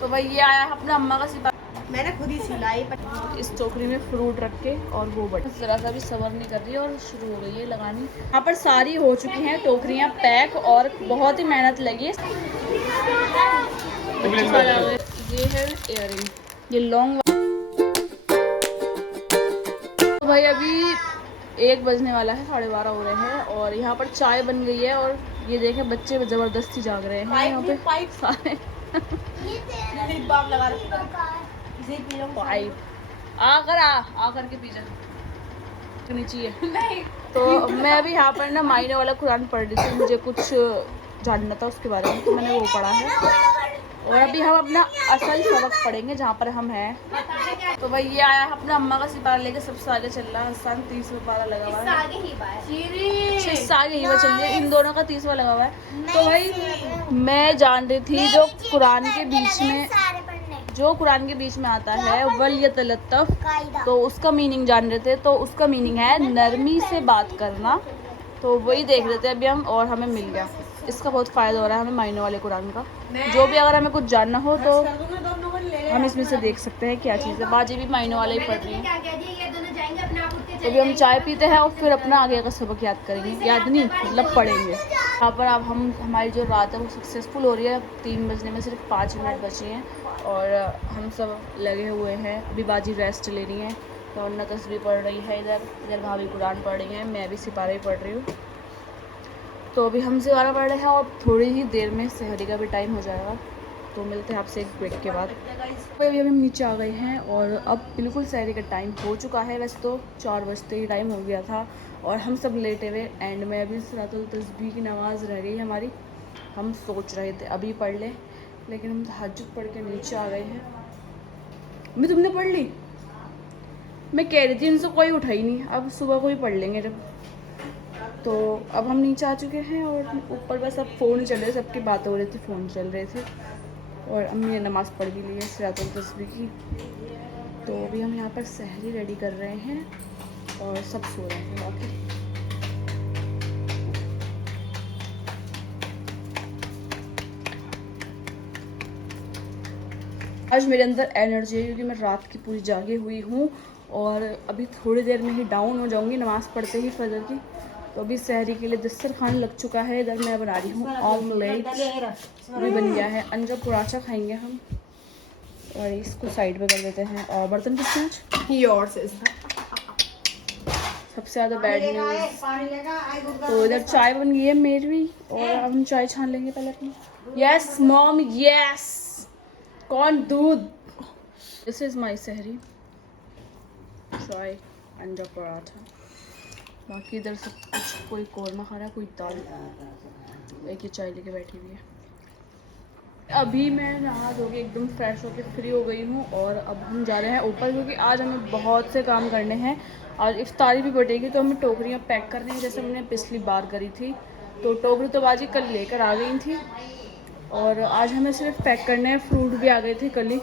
तो भाई ये आया है अपना अम्मा का सिपा, मैंने खुद ही सिलाई। इस टोकरी में फ्रूट रख के और वो बट जरा सा भी सबर नहीं कर रही है और शुरू हो गई है लगानी। यहाँ पर सारी हो चुकी हैं टोकरियाँ पैक और बहुत ही मेहनत लगी है। ये है इयररिंग, ये लॉन्ग। तो भाई अभी 1 बजने वाला है, 12:30 हो रहे हैं और यहाँ पर चाय बन गई है और ये देखें बच्चे जबरदस्ती जाग रहे हैं यहाँ पे पाइप सारे। बाम लगा रखी पाइप आकर के पी जा नीचे है। तो मैं अभी यहाँ पर ना मायने वाला कुरान पढ़ रही थी, मुझे कुछ जानना था उसके बारे में तो मैंने वो पढ़ा है और अभी हम अपना असल सबक पढ़ेंगे जहाँ पर हम हैं। तो भाई ये आया है अपना अम्मा का सितारा लेके, सबसे आगे चल रहा है हसन, 30वां पारा लगा हुआ है, इससे आगे ही वो चल रही है, इन दोनों का 30वां लगा हुआ है। तो भाई मैं जान रही थी जो कुरान के बीच में आता है वलियतलत्तफ, तो उसका मीनिंग जान रहे थे, तो उसका मीनिंग है नरमी से बात करना। तो वही देख रहे थे अभी हम और हमें मिल गया। इसका बहुत फ़ायदा हो रहा है हमें मायने वाले कुरान का। जो भी अगर हमें कुछ जानना हो तो हम इसमें से देख सकते हैं क्या चीज़ है। बाजी भी मायने वाले ही पढ़ रही है। तो अभी हम चाय पीते हैं और फिर अपना आगे का सबक याद करेंगे, याद नहीं मतलब पढ़ेंगे। यहाँ पर अब हमारी जो रात है वो सक्सेसफुल हो रही है। 3 बजने में सिर्फ 5 मिनट बचे हैं और हम सब लगे हुए हैं। अभी बाजी रेस्ट ले रही है, तो अन्ना तस्वीर पढ़ रही है, इधर भाभी कुरान पढ़ रही है, मैं भी सिपारा ही पढ़ रही हूँ। तो अभी हम सिपारा पढ़ रहे हैं और थोड़ी ही देर में सहरी का भी टाइम हो जाएगा, तो मिलते हैं आपसे एक ब्रेक के बाद। अभी हम नीचे आ गए हैं और अब बिल्कुल सहरी का टाइम हो चुका है। वैसे तो 4 बजते ही टाइम हो गया था और हम सब लेटे हुए एंड में अभी सलातुल तस्बीह की नमाज़ रह गई हमारी। हम सोच रहे थे अभी पढ़ लें, लेकिन हम तहज्जुद पढ़ के नीचे आ गए हैं। मैं तुमने पढ़ ली? मैं कह रही थी इनसे कोई उठा ही नहीं, अब सुबह को ही पढ़ लेंगे जब। तो अब हम नीचे आ चुके हैं और ऊपर बस अब फ़ोन चल रहे, सबकी बातें हो रही थी, फ़ोन चल रहे थे और अम्मी ने नमाज़ पढ़ भी ली है सलातुल तस्बीह की। तो अभी हम यहाँ पर सहरी रेडी कर रहे हैं और सब सो रहे हैं बाकी। आज मेरे अंदर एनर्जी है क्योंकि मैं रात की पूरी जागी हुई हूँ और अभी थोड़ी देर में ही डाउन हो जाऊँगी नमाज़ पढ़ते ही फजर की। तो अभी सहरी के लिए दस्तरखान लग चुका है। इधर मैं बना रही हूँ ऑमलेट, भी बन गया है। अंजब पुराचा खाएंगे हम और इसको साइड पे कर देते हैं। और बर्तन किसने आज? सबसे ज़्यादा बैड न्यूज़। तो इधर चाय बन गई है मेरी और अब हम चाय छान लेंगे पहले अपनी। यस मॉम यस, कौन दूध। दिस इज़ माई सहरी, चाय अंडा पराठा। बाकी इधर सब कुछ, कोई कौरमा खा रहा है, कोई दाल, एक ही चाय लेके बैठी हुई है। अभी मैं नहा धो के एकदम फ्रेश होके फ्री हो गई हूँ और अब हम जा रहे हैं ऊपर क्योंकि आज हमें बहुत से काम करने हैं। आज इफ्तारी भी बटेगी तो हमें टोकरियाँ पैक करनी है जैसे हमने पिछली बार करी थी। तो टोकरी तो बाजी कल लेकर आ गई थी और आज हमें सिर्फ पैक करने हैं। फ्रूट भी आ गए थे कल ही,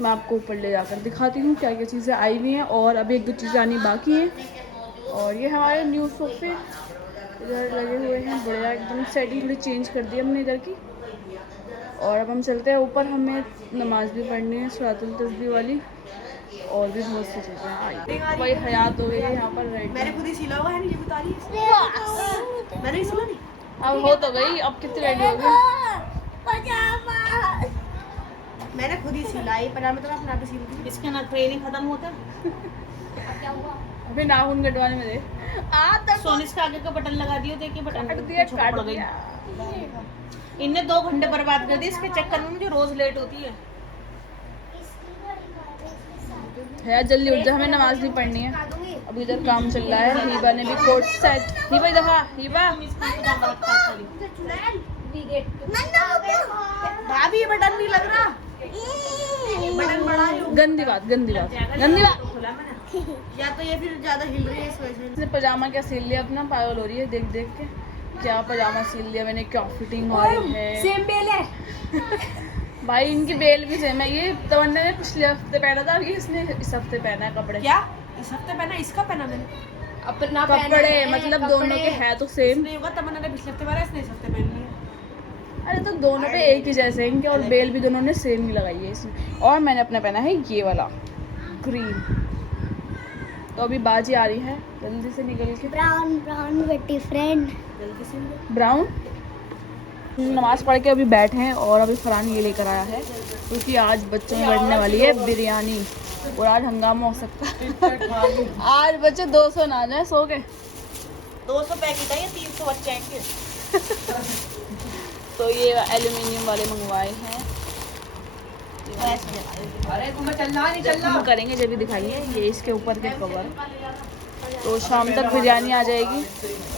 मैं आपको ऊपर ले जाकर दिखाती हूँ क्या क्या चीज़ें आई हुई हैं और अभी 1-2 चीज़ें आनी बाकी हैं। और ये हमारे न्यू सोफे इधर लगे हुए हैं, बढ़िया एकदम सेटिंग थोड़ी चेंज कर दी हमने इधर की। और अब हम चलते हैं ऊपर, हमें नमाज भी पढ़नी है सलातुल तस्बीह वाली और भी बहुत सी चीज़ें आई। भाई हयात हो गई है यहाँ पर रेडी। मैंने खुद ही सिला हुआ है, ये बता रही है। मैंने सिला नहीं, अब हो तो गई, अब कितनी रेडी हो गई। मैंने खुद ही सिलाई पजामा, तो मैं अपना के सिलती हूँ। इसके ना ट्रेनिंग खत्म होता क्या हुआ अभी नाखून कटवाने में दे सोनिस का आगे का बटन लगा दियो, देखिए बटन काट दिया। इनने 2 घंटे बर्बाद कर दिए इसके चक्कर में, मुझे रोज लेट होती है। यार जल्दी उठ जा, हमें नमाज नहीं पढ़नी है। अभी इधर काम चल रहा है। हीबा ने भी कोट सेट, हीबा इधर हाँ, हीबा भाभी ये बटन नहीं लग रहा, बटन बड़ा है। गंदी बात या तो ये फिर ज्यादा हिल रही है इस वजह से। इसने पजामा क्या सिल लिया अपना, पागल हो रही है देख देख के। क्या पजामा सिल लिया मैंने, क्या फिटिंग मारी है। सेम बेल है भाई, इनकी बेल भी सेम है। ये तमन्ना ने पिछले हफ्ते पहना था, ये इसने इस हफ्ते पहना है कपड़े। क्या इस हफ्ते पहना, इसका पहना मैंने अपना कपड़े मतलब दोनों के है तो सेम नहीं होगा। तमन्ना ने पिछले हफ्ते पहना, इसने इस हफ्ते पहन लिया। अरे तो दोनों पे एक ही जैसे हैं इनके, और बेल भी दोनों ने सेम ही लगाई है इसमें। और मैंने अपना पहना है ये वाला ग्रीन। तो अभी बाजी आ रही है, जल्दी से निकल के। ब्राउन ब्राउन बेटी फ्रेंड। जल्दी से ब्राउन। नमाज पढ़ के अभी बैठे हैं और अभी फरहान ये लेकर आया है क्योंकि आज बच्चों में बढ़ने वाली है बिरयानी और आज हंगामा हो सकता है। आज बच्चे 200 ना जाए सो के। 200 पैकेट है, ये 300 बच्चे हैं। तो ये एल्यूमिनियम वाले मंगवाए हैं, अरे तुम्हें चलना नहीं चलना। हम करेंगे जब भी दिखाइए। ये इसके ऊपर के कवर। तो शाम तक बिरयानी आ जाएगी,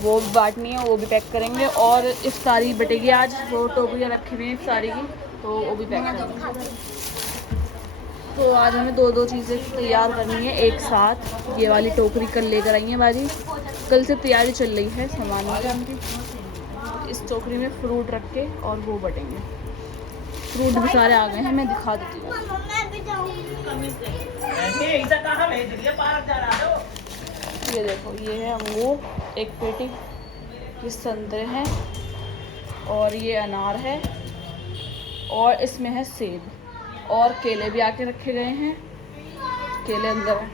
वो भी बांटनी है, वो भी पैक करेंगे। और इफ्तारी बटेगी आज, वो टोकरियाँ रखी हुई हैं इफ्तारी की, तो वो भी पैक करेंगे। तो आज हमें दो दो चीज़ें तैयार करनी है एक साथ। ये वाली टोकरी कल लेकर आई है बाजी, कल से तैयारी चल रही है सामान की उनकी। इस टोकरी में फ्रूट रख के और वो बटेंगे। फ्रूट भी सारे आ गए हैं, मैं दिखा देती हूँ। मैं भी जाऊंगी। ये देखो, ये है अंगूर एक पेटी, ये संतरे हैं और ये अनार है और इसमें है सेब और केले भी आके रखे गए हैं। केले अंदर हैं।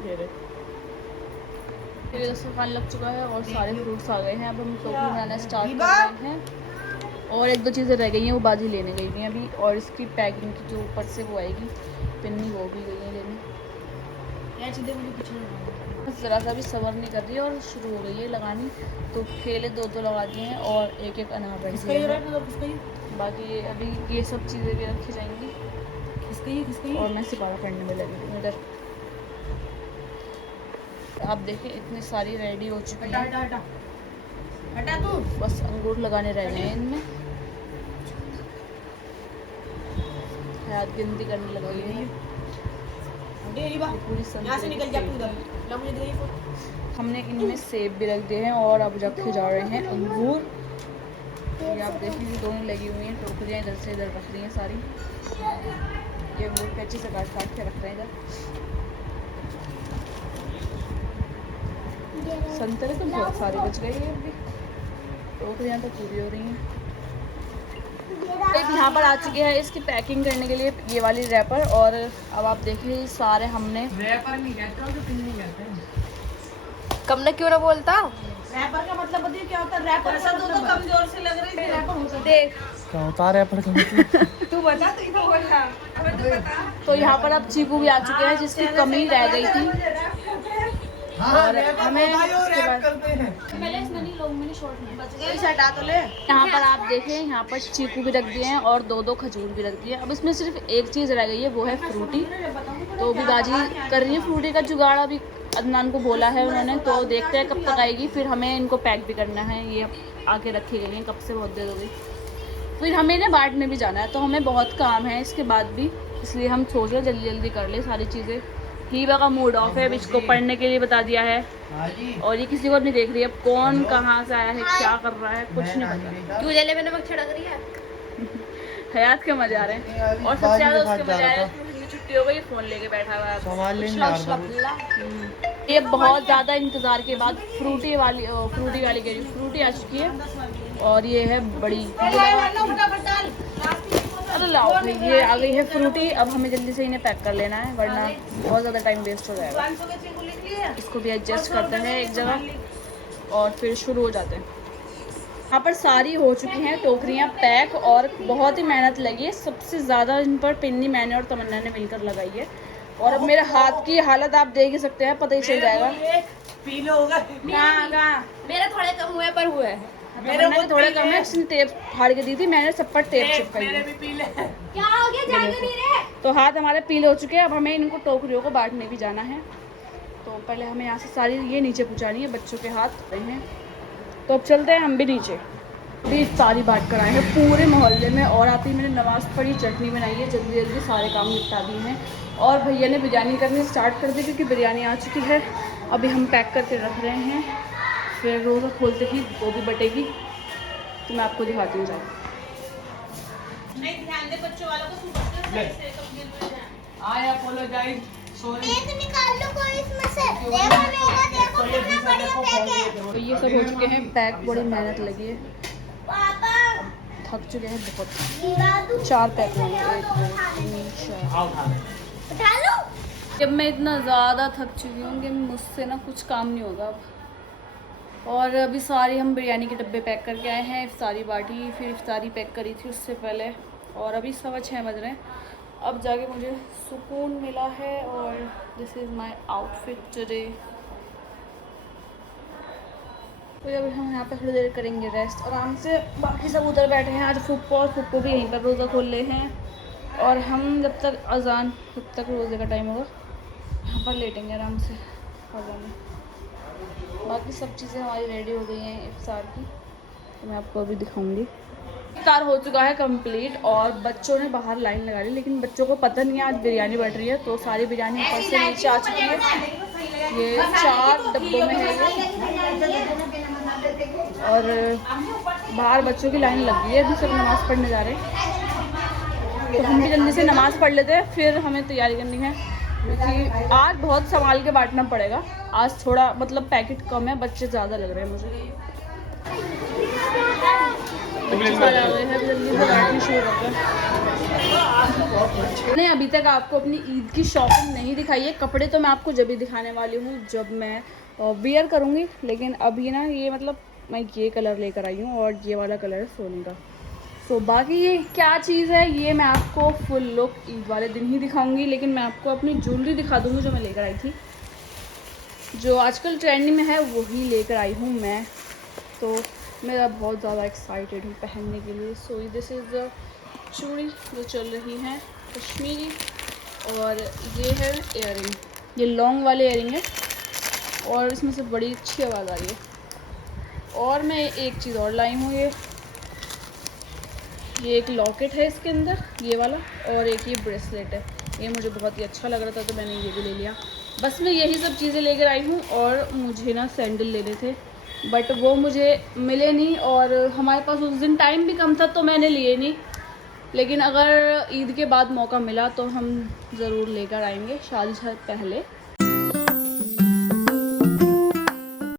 ये देखो, ये सामान लग चुका है और सारे फ्रूट्स आ गए हैं। अब हम टोकरी बनाना स्टार्ट कर रहे हैं। और एक दो चीज़ें रह गई हैं, वो बाजी लेने गई हुई हैं अभी। और इसकी पैकिंग की जो ऊपर से वो आएगी पिन्नी, वो भी गई है लेने। क्या चीजें मुझे कुछ बस ज़रा सा भी सब्र नहीं कर रही और शुरू हो गई है लगानी। तो केले दो लगा दिए हैं और एक एक अनार रख किसका दिया ये है। रहा है? किसका ये? बाकी अभी ये सब चीज़ें भी रखी जाएंगी किसका ये? किसका ये? और मैं सिपारा पढ़ने में लगी हूँ इधर। आप देखिए इतनी सारी रेडी हो चुकी हटा है, हटा हटा हटा तू। बस अंगूर लगाने रह गए हैं इनमें। हयात गिनती करने लगी है। ये ये बा पूरी यहाँ से संतरे निकल की जा तू पेटी। इधर। ला मुझे दे ये फोन। हमने इनमें सेब भी रख दिए हैं और अब रखे जा रहे हैं अंगूर। ये आप देखिए दोनों लगी हुई हैं टोकरियाँ, इधर से इधर रख दी हैं सारी। ये अंगूर कैंची से काट काट के रख रहे हैं इधर। संतरे तो बहुत सारे बच गए हैं अभी, टोकरियाँ तो पूरी हो रही हैं। एक यहाँ पर आ चुके हैं इसकी पैकिंग करने के लिए ये वाली रैपर। और अब आप देखिए सारे हमने रैपर नहीं कहते, तो पिन नहीं कहते। कमने क्यों ना बोलता रैपर का मतलब बताइए क्या होता है? रैपर ऐसा तो कमजोर से लग रही है। रैपर हो सकता है। देख क्या होता है रैपर का मतलब? तू बता, तू इधर बोल रहा। अबे तू बता। तो यहाँ पर अब चीकू भी आ चुके हैं जिसकी कमी रह गई थी। और हमें इसके बाद इसे हटा तो ले। यहाँ पर आप देखें, यहाँ पर चीकू भी रख दिए हैं और दो दो खजूर भी रख दिए हैं। अब इसमें सिर्फ एक चीज़ रह गई है, वो है फ्रूटी। तो भी बाजी कर रही है फ्रूटी का जुगाड़। अभी अदनान को बोला है उन्होंने, तो देखते हैं कब तक आएगी। फिर हमें इनको पैक भी करना है। ये आके रखी गई हैं, कब से बहुत देर हो गई। फिर हमें इन्हें बांटने भी जाना है, तो हमें बहुत काम है इसके बाद भी, इसलिए हम सोच रहे जल्दी जल्दी कर ले सारी चीज़ें। हीबा का मूड ऑफ है, अब इसको पढ़ने के लिए बता दिया है और ये किसी को नहीं देख रही है। अब कौन कहाँ से आया है, क्या कर रहा है, कुछ नहीं पता। क्यों जले में नमक छिड़क रही है? हयात के मजे आ रहे हैं और सबसे ज़्यादा उसके मजे आ रहे हैं। छुट्टी हो गई, फ़ोन लेके बैठा हुआ है। ये बहुत ज़्यादा इंतज़ार के बाद फ्रूटी वाली फ्रूटी आ चुकी है और ये है बड़ी। अरे लाओ भाई, ये आ गई है फ्रूटी। अब हमें जल्दी से इन्हें पैक कर लेना है वरना बहुत ज़्यादा टाइम वेस्ट हो जाएगा। इसको भी एडजस्ट करते हैं एक जगह और फिर शुरू हो जाते हैं। यहाँ पर सारी हो चुकी हैं टोकरियाँ पैक और बहुत ही मेहनत लगी है। सबसे ज़्यादा इन पर पिन्नी मैंने और तमन्ना ने मिलकर लगाई है। और अब मेरे हाथ की हालत आप देख ही सकते हैं, पता ही चल जाएगा। पीले हो गए। कहाँ मेरे थोड़े कम हुए पर हुए। मेरे थोड़े कम है, इसने टेप फाड़ के दी थी, मैंने सब पर टेप चिपकाई मेरे है। भी पीले। क्या हो गया? जाएगा नहीं रे। तो हाथ हमारे पीले हो चुके हैं। अब हमें इनको टोकरियों को बांटने भी जाना है। तो पहले हमें यहाँ से सारी ये नीचे पहुँचानी है, बच्चों के हाथ हैं। तो अब चलते हैं हम भी नीचे। भी सारी बांट कर आए हैं पूरे मोहल्ले में। और आती मैंने नमाज़ पढ़ी, चटनी बनाई है, जल्दी जल्दी सारे काम निपटा दिए हैं। और भैया ने बिरयानी करनी स्टार्ट कर दी क्योंकि बिरयानी आ चुकी है। अभी हम पैक करके रख रहे हैं, फिर रोज़ा खोलते ही वो भी बटेगी। तो मैं आपको दिखाती हूँ जाए। नहीं ध्यान दे बच्चों वालों को। तू बच्चों से कम गिर में जा। आया अपोलोजाइज। एक निकाल लो कोई इसमें से। देखो मेरा, देखो कितना बढ़िया पैक है। तो ये सब हो चुके हैं पैक, बड़ी मेहनत लगी है, पापा थक चुके हैं बहुत। गिरा दूं? 4 पैक होंगे, 1 2 3 4। उठा लो। जब मैं इतना ज़्यादा थक चुकी हूँ कि मुझसे ना कुछ काम नहीं होगा अब। और अभी सारी हम बिरयानी के डब्बे पैक करके आए हैं, इफ्तारी बाटी, फिर इफ्तारी पैक करी थी उससे पहले, और अभी 6:15 बज रहे हैं। अब जाके मुझे सुकून मिला है और this is my outfit today. तो अभी हम यहाँ पे थोड़ी देर करेंगे रेस्ट आराम से, बाकी सब उधर बैठे हैं। आज फुप्पो और फुप्पो भी यहीं पर रोज़ा खोल ले हैं, और हम जब तक अजान, जब तक रोज़े का टाइम होगा यहाँ पर लेटेंगे आराम से हवा में। बाकी सब चीज़ें हमारी रेडी हो गई हैं इफ्तार की, तो मैं आपको अभी दिखाऊंगी। इफ्तार हो चुका है कंप्लीट, और बच्चों ने बाहर लाइन लगा ली, लेकिन बच्चों को पता नहीं है आज बिरयानी बढ़ रही है, तो सारी बिरयानी ऊपर से नीचे आ चुकी है। ये 4 डब्बों में है ये, और बाहर बच्चों की लाइन लग गई है, अभी सब नमाज़ पढ़ने जा रहे हैं। तो हम भी जल्दी से नमाज़ पढ़ लेते हैं, फिर हमें तैयारी करनी है, क्योंकि आज बहुत संभाल के बांटना पड़ेगा। आज थोड़ा मतलब पैकेट कम है, बच्चे ज़्यादा लग रहे हैं मुझे। बच्चे सारे आ गए हैं, जल्दी से बांटनी शुरू करते हैं। मैंने अभी तक आपको अपनी ईद की शॉपिंग नहीं दिखाई है। कपड़े तो मैं आपको जब भी दिखाने वाली हूँ जब मैं वियर करूँगी, लेकिन अभी ना ये मतलब मैं ये कलर लेकर आई हूँ, और ये वाला कलर है सोने का। तो बाकी ये क्या चीज़ है ये मैं आपको फुल लुक ईद वाले दिन ही दिखाऊंगी, लेकिन मैं आपको अपनी ज्वेलरी दिखा दूँगी जो मैं लेकर आई थी, जो आजकल ट्रेंडिंग में है वही लेकर आई हूँ मैं। तो मेरा बहुत ज़्यादा एक्साइटेड हूँ पहनने के लिए। सो दिस इज़ द चूड़ी जो चल रही है कश्मीरी, और ये है इयरिंग, ये लॉन्ग वाले इयरिंग है, और इसमें से बड़ी अच्छी आवाज़ आ रही है। और मैं एक चीज़ और लाई हूँ, ये एक लॉकेट है इसके अंदर ये वाला, और एक ये ब्रेसलेट है। ये मुझे बहुत ही अच्छा लग रहा था तो मैंने ये भी ले लिया। बस मैं यही सब चीज़ें लेकर आई हूँ, और मुझे ना सैंडल लेने थे बट वो मुझे मिले नहीं, और हमारे पास उस दिन टाइम भी कम था तो मैंने लिए नहीं। लेकिन अगर ईद के बाद मौका मिला तो हम ज़रूर लेकर आएंगे शादी से पहले।